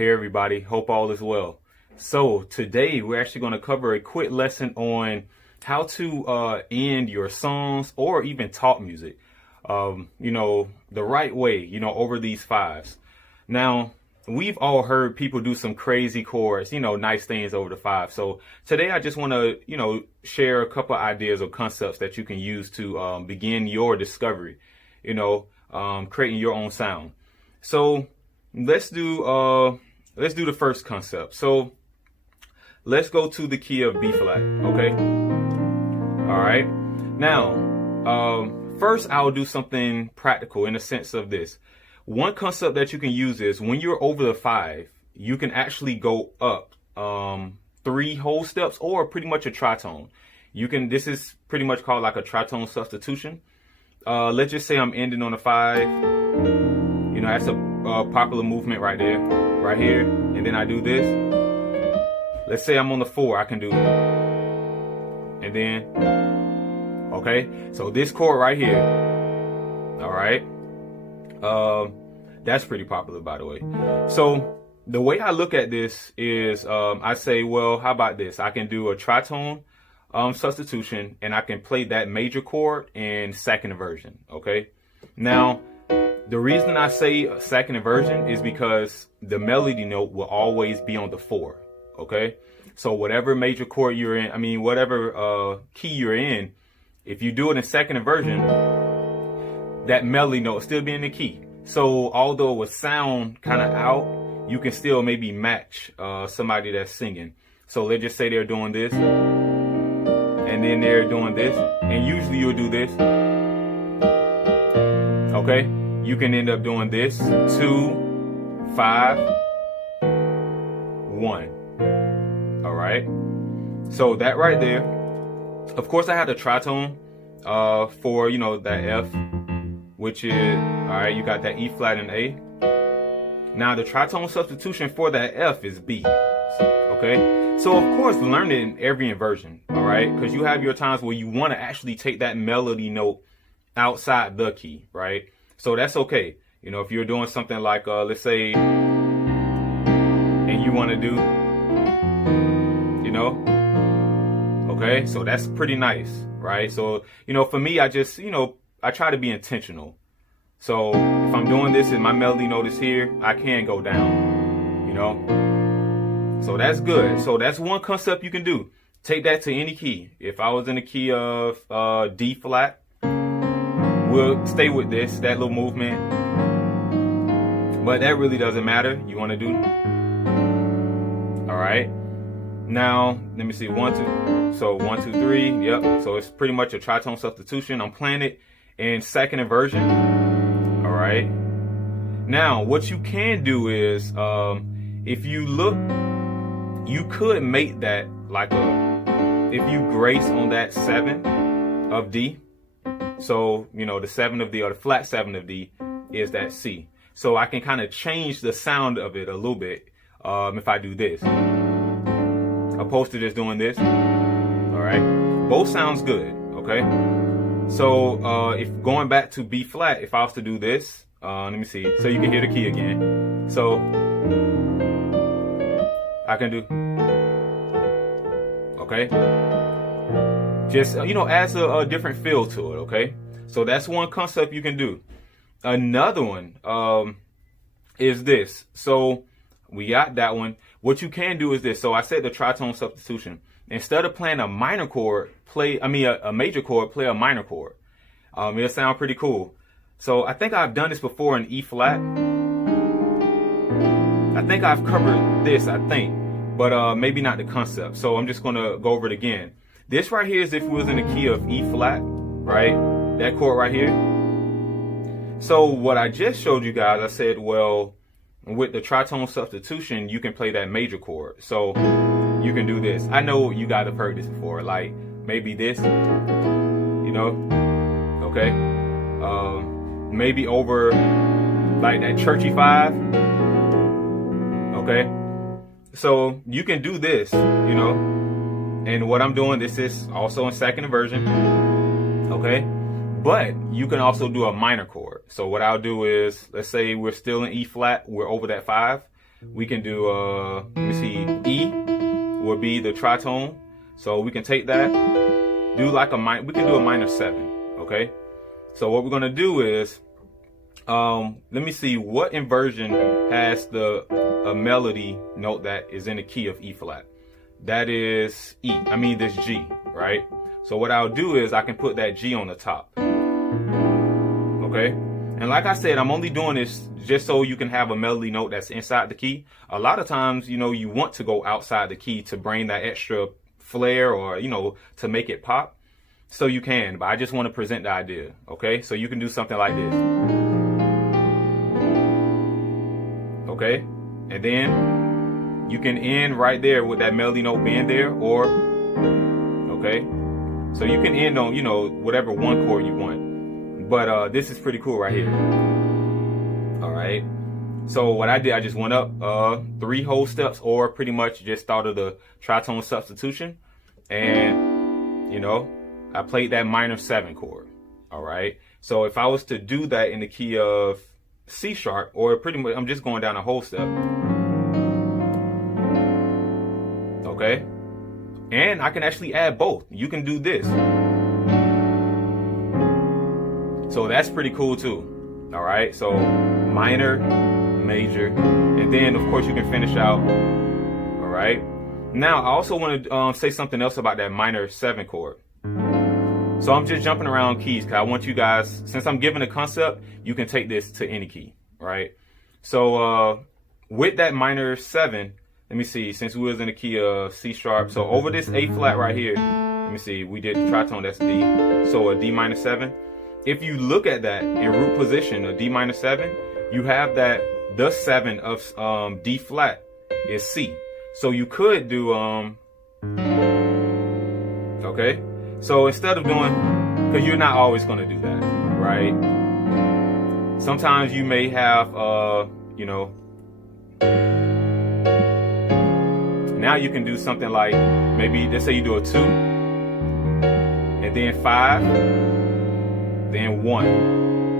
Hey everybody, hope all is well. So today we're actually going to cover a quick lesson on how to end your songs or even talk music, the right way, over these fives. Now, we've all heard people do some crazy chords, nice things over the five. So today I just want to, share a couple ideas or concepts that you can use to begin your discovery, creating your own sound. So let's do the first concept. So let's go to the key of B flat. Okay. All right. Now, first I'll do something practical in the sense of this. One concept that you can use is when you're over the five, you can actually go up 3 whole steps or pretty much a tritone. This is pretty much called like a tritone substitution. Let's just say I'm ending on a 5. That's a popular movement right there, right here. And then I do this. Let's say I'm on the 4, I can do, and then, okay. So this chord right here, all right. That's pretty popular, by the way. So the way I look at this is, I say, well, how about this? I can do a tritone substitution, and I can play that major chord in second inversion. Okay. Now, the reason I say second inversion is because the melody note will always be on the 4. Okay. So whatever major chord you're in, whatever key you're in, if you do it in second inversion, that melody note will still be in the key. So although it will sound kind of out, you can still maybe match somebody that's singing. So let's just say they're doing this, and then they're doing this, and usually you'll do this. Okay. You can end up doing this, 2, 5, 1. All right. So that right there, of course I have the tritone for, that F, which is, all right, you got that E flat and A. Now the tritone substitution for that F is B. Okay. So of course learn it in every inversion. All right. Because you have your times where you want to actually take that melody note outside the key. Right. So that's okay. If you're doing something like, let's say, and you want to do, okay, so that's pretty nice, right? So, for me, I just, I try to be intentional. So if I'm doing this and my melody note is here, I can go down, So that's good. So that's one concept you can do. Take that to any key. If I was in the key of D flat, we'll stay with that little movement, but that really doesn't matter. You want to do, all right. Now let me see, 1, 2. So 1, 2, 3. Yep. So it's pretty much a tritone substitution. I'm playing it in second inversion. All right. Now what you can do is, if you look, you could make that like if you grace on that 7 of D. So, the 7 of D, or the flat 7 of D, is that C. So I can kind of change the sound of it a little bit if I do this, opposed to just doing this. All right. Both sounds good. Okay. So if going back to B flat, if I was to do this, let me see. So you can hear the key again. So I can do, okay. Just, adds a different feel to it, okay? So that's one concept you can do. Another one is this. So we got that one. What you can do is this. So I said the tritone substitution. Instead of playing a minor chord, a major chord, play a minor chord. It'll sound pretty cool. So I think I've done this before in E flat. I think I've covered this, but maybe not the concept. So I'm just going to go over it again. This right here is if it was in the key of E flat, right? That chord right here. So what I just showed you guys, I said, well, with the tritone substitution, you can play that major chord. So you can do this. I know you guys have heard this before, like maybe this, okay? Maybe over like that churchy 5, okay? So you can do this, and what I'm doing, this is also in second inversion, okay? But you can also do a minor chord. So what I'll do is, let's say we're still in E flat, we're over that 5. We can do, let me see, E would be the tritone. So we can take that, do like we can do a minor 7, okay? So what we're gonna do is, let me see what inversion has a melody note that is in the key of E flat. That is E, this G, right? So what I'll do is I can put that G on the top, okay? And like I said, I'm only doing this just so you can have a melody note that's inside the key. A lot of times, you want to go outside the key to bring that extra flair or, to make it pop. So you can, but I just want to present the idea, okay? So you can do something like this. Okay? And then you can end right there with that melody note being there, or, okay? So you can end on, whatever one chord you want. But this is pretty cool right here. All right. So what I did, I just went up 3 whole steps, or pretty much just started the tritone substitution. And, I played that minor 7 chord. All right. So if I was to do that in the key of C sharp, or pretty much, I'm just going down a whole step. Okay. And I can actually add both. You can do this. So that's pretty cool too. All right. So minor, major, and then of course you can finish out. All right. Now I also want to say something else about that minor 7 chord. So I'm just jumping around keys because I want you guys, since I'm giving a concept, you can take this to any key, right? So with that minor 7, let me see, since we was in the key of C sharp, so over this A flat right here, let me see, we did the tritone, that's D, so a D minor 7. If you look at that in root position, a D minor 7, you have that the 7 of D flat is C. So you could do, okay? So instead of doing, because you're not always going to do that, right? Sometimes you may have, now you can do something like, maybe, let's say you do a 2, and then 5, then 1,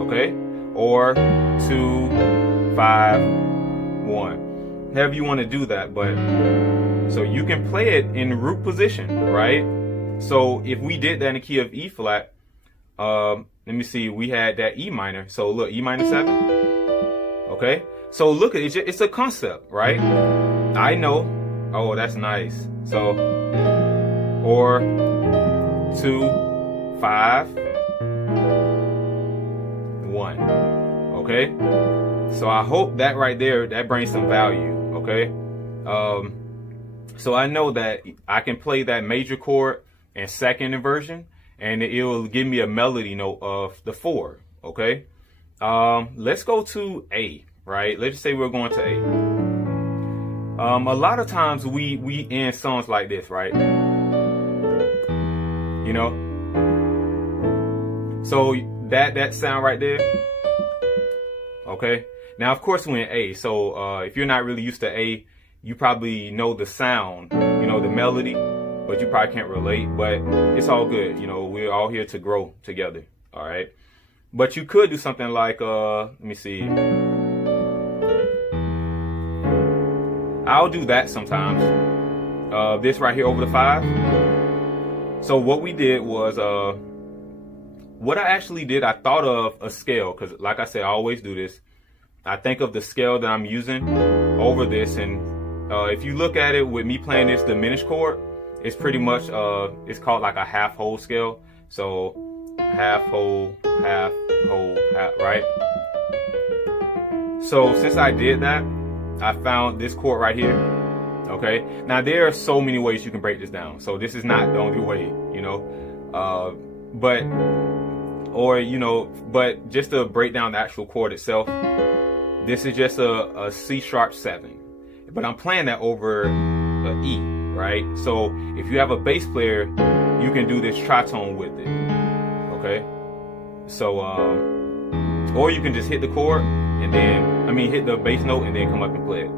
okay? Or 2, 5, 1. However you want to do that, but, so you can play it in root position, right? So if we did that in the key of E flat, let me see, we had that E minor. So look, E minor 7. Okay. So look, it's a concept, right? I know. Oh, that's nice. So, or 2, 5, 1. Okay. So I hope that right there, that brings some value. Okay. So I know that I can play that major chord and second inversion, and it will give me a melody note of the 4. Okay. Let's go to A, right? Let's say we're going to A. A lot of times we end songs like this, right? So that sound right there. Okay. Now, of course, we're in A. So if you're not really used to A, you probably know the sound, the melody, but you probably can't relate. But it's all good. We're all here to grow together. All right. But you could do something like, let me see. I'll do that sometimes. This right here over the 5. So what we did was, what I actually did, I thought of a scale, because like I said, I always do this. I think of the scale that I'm using over this, and if you look at it with me playing this diminished chord, it's pretty much, it's called like a half whole scale. So half whole, half, right? So since I did that, I found this chord right here. Okay. Now there are so many ways you can break this down. So this is not the only way, but just to break down the actual chord itself, this is just a C sharp 7, but I'm playing that over an E, right? So if you have a bass player, you can do this tritone with it. Okay. So, or you can just hit the chord and then, hit the bass note and then come up and play it.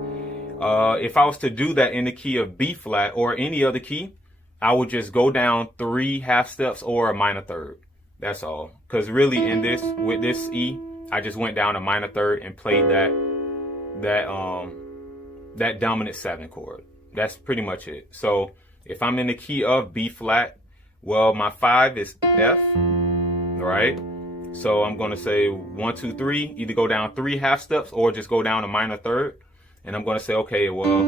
If I was to do that in the key of B flat or any other key, I would just go down 3 half steps or a minor third. That's all. Because really with this E, I just went down a minor third and played that that dominant 7 chord. That's pretty much it. So if I'm in the key of B flat, well, my 5 is F, right? So I'm going to say 1, 2, 3, either go down 3 half steps or just go down a minor third. And I'm going to say, okay, well,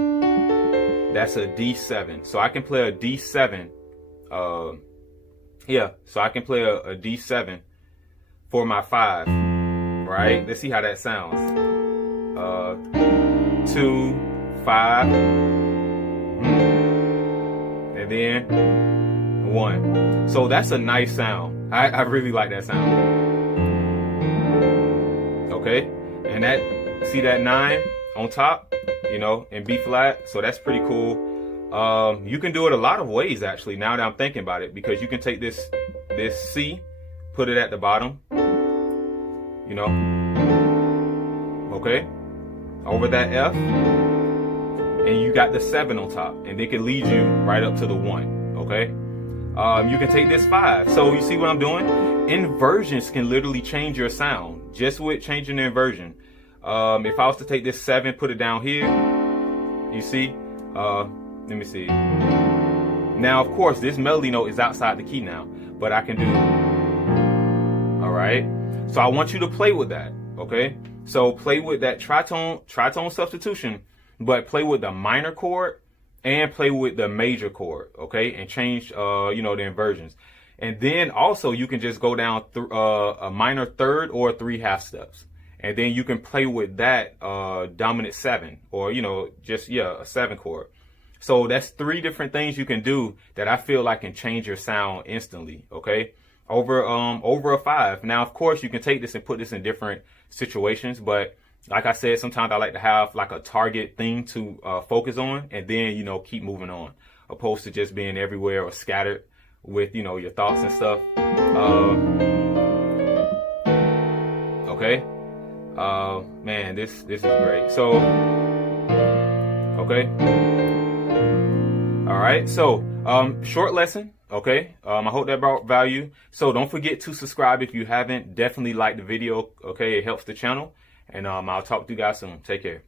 that's a D7. So I can play a D7. Yeah, so I can play a D7 for my 5, right? Let's see how that sounds. 2, 5, and then 1. So that's a nice sound. I really like that sound. Okay, and that, see that 9 on top, you know, in B flat. So that's pretty cool. You can do it a lot of ways actually, now that I'm thinking about it, because you can take this C, put it at the bottom, you know, okay, over that F, and you got the 7 on top, and it can lead you right up to the 1, okay. You can take this 5. So you see what I'm doing? Inversions can literally change your sound just with changing the inversion. If I was to take this 7, put it down here, you see, let me see. Now, of course, this melody note is outside the key now, but I can do, all right. So I want you to play with that, okay? So play with that tritone substitution, but play with the minor chord and play with the major chord, okay? And change, you know, the inversions. And then also you can just go down a minor third or 3 half steps. And then you can play with that dominant 7, or, you know, just, yeah, a 7 chord. So that's 3 different things you can do that I feel like can change your sound instantly, okay? Over a 5. Now, of course, you can take this and put this in different situations, but like I said, sometimes I like to have like a target thing to focus on, and then, you know, keep moving on, opposed to just being everywhere or scattered with, you know, your thoughts and stuff. Okay. Man, this is great. So, okay. All right. So, short lesson. Okay. I hope that brought value. So don't forget to subscribe if you haven't. Definitely like the video. Okay. It helps the channel. And I'll talk to you guys soon. Take care.